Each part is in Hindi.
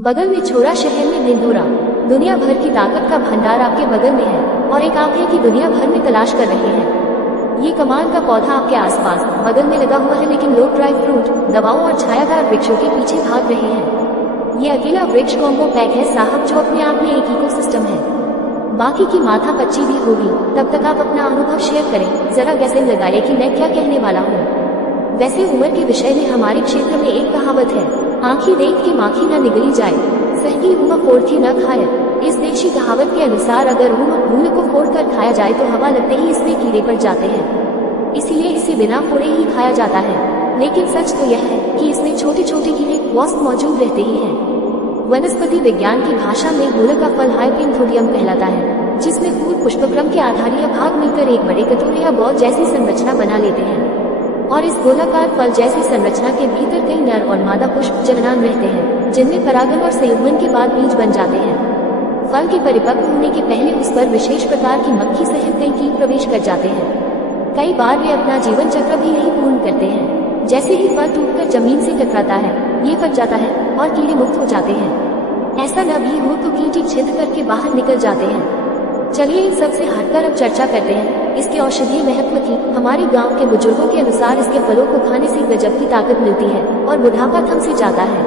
बगल में छोरा शहर में ढिंढोरा। दुनिया भर की ताकत का भंडार आपके बगल में है और एक आप है कि दुनिया भर में तलाश कर रहे हैं। ये कमाल का पौधा आपके आसपास बगल में लगा हुआ है, लेकिन लोग ड्राई फ्रूट, दवाओं और छायादार वृक्षों के पीछे भाग रहे हैं। ये अकेला वृक्ष कॉम्बो पैक है साहब, जो अपने आप में एक इकोसिस्टम है। बाकी की माथा पच्ची भी होगी। तब तक आप अपना अनुभव शेयर करें, जरा गैसें लगाइए कि मैं क्या कहने वाला हूँ। वैसे उम्र के विषय में हमारे क्षेत्र में एक कहावत है, आंखी देख के माखी न निगली जाए, सहगी उम्र फोड़ के न खाए। इस देशी कहावत के अनुसार अगर उम्र को फोड़ कर खाया जाए तो हवा लगते ही इसमें कीड़े पड़ जाते हैं, इसीलिए इसे बिना फोड़े ही खाया जाता है। लेकिन सच तो यह है कि इसमें छोटे छोटे कीड़े वॉस्प मौजूद रहते ही हैं। वनस्पति विज्ञान की भाषा में गोलक का फल हाइपेंथोडियम कहलाता है, जिसमें फूल पुष्पक्रम के आधारीय भाग मिलकर एक बड़े कटोरे या बॉल जैसी संरचना बना लेते हैं, और इस गोलाकार फल जैसी संरचना के भीतर कई नर और मादा पुष्प जननांग रहते हैं, जिनमें परागन और संयुग्मन के बाद बीज बन जाते हैं। फल के परिपक्व होने के पहले उस पर विशेष प्रकार की मक्खी सहित कई कीट प्रवेश कर जाते हैं। कई बार वे अपना जीवन चक्र भी यही पूर्ण करते हैं। जैसे ही फल टूटकर जमीन से टकराता है, ये फट जाता है और कीड़े मुक्त हो जाते हैं। ऐसा न भी हो तो कीट छिद करके बाहर निकल जाते हैं। चलिए इन सब से हटकर अब चर्चा करते हैं इसके औषधीय महत्व की। हमारे गांव के बुजुर्गों के अनुसार इसके फलों को खाने से गजब की ताकत मिलती है और बुढ़ापा थम से जाता है।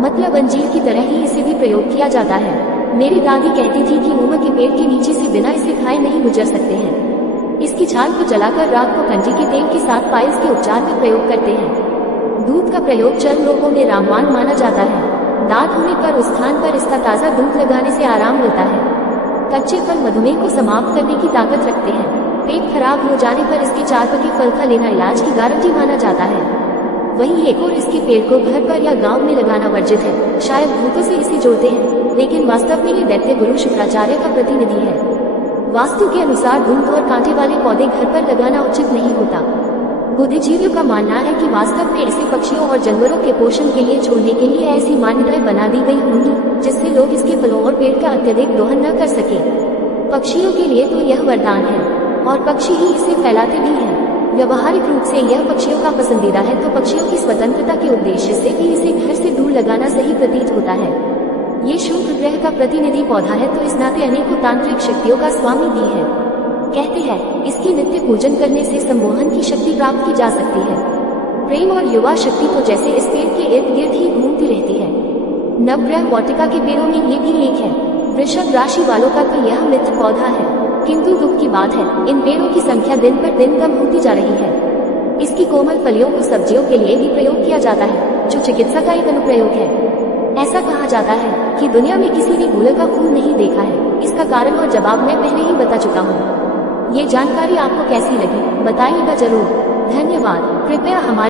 मतलब अंजीर की तरह ही इसे भी प्रयोग किया जाता है। मेरी दादी कहती थी कि ऊमक के पेड़ के नीचे से बिना इसे खाए नहीं गुजर सकते हैं। इसकी छाल को जलाकर राख को कंजी के तेल के साथ पाइल्स के उपचार में प्रयोग करते हैं। दूध का प्रयोग चर्म रोगों में रामबाण माना जाता है। दांत होने पर उस स्थान पर इसका ताज़ा दूध लगाने से आराम मिलता है। कच्चे फल मधुमेह को समाप्त करने की ताकत रखते हैं। पेट खराब हो जाने पर इसके 4 पत्ती फल का लेना इलाज की गारंटी माना जाता है। वहीं एक और इसके पेड़ को घर पर या गांव में लगाना वर्जित है। शायद भूतों से इसे जोड़ते हैं, लेकिन वास्तव में ये दैत्य गुरु शुक्राचार्य का प्रतिनिधि है। वास्तु के अनुसार धूप और कांटे वाले पौधे घर पर लगाना उचित नहीं होता। बुद्धिजीवियों का मानना है कि वास्तव में इसे पक्षियों और जानवरों के पोषण के लिए छोड़ने के लिए ऐसी मान्यताएं बना दी गई होंगी जिससे लोग इसके फलों और पेड़ का अत्यधिक दोहन न कर सके। पक्षियों के लिए तो यह वरदान है और पक्षी ही इसे फैलाते भी हैं। व्यवहारिक रूप से यह पक्षियों का पसंदीदा है, तो पक्षियों की स्वतंत्रता के उद्देश्य से भी इसे घर से दूर लगाना सही प्रतीत होता है। ये शुक्र ग्रह का प्रतिनिधि पौधा है, तो इस नाते अनेकों तांत्रिक शक्तियों का स्वामी भी है। कहते हैं इसकी नित्य पूजन करने से सम्मोहन की शक्ति प्राप्त की जा सकती है। प्रेम और युवा शक्ति तो जैसे इस पेड़ के इर्द गिर्द ही घूमती रहती है। नवग्रह वाटिका के पेड़ों में ये भी एक है। वृषभ राशि वालों का तो यह मित्र पौधा है, किंतु दुख की बात है इन पेड़ों की संख्या दिन पर दिन कम होती जा रही है। इसकी कोमल फलियों को सब्जियों के लिए भी प्रयोग किया जाता है, जो चिकित्सा का एक अनुप्रयोग है। ऐसा कहा जाता है कि दुनिया में किसी ने गुलर का फूल नहीं देखा है। इसका कारण और जवाब मैं पहले ही बता चुका हूँ। ये जानकारी आपको कैसी लगी बताइएगा जरूर। धन्यवाद। कृपया हमारे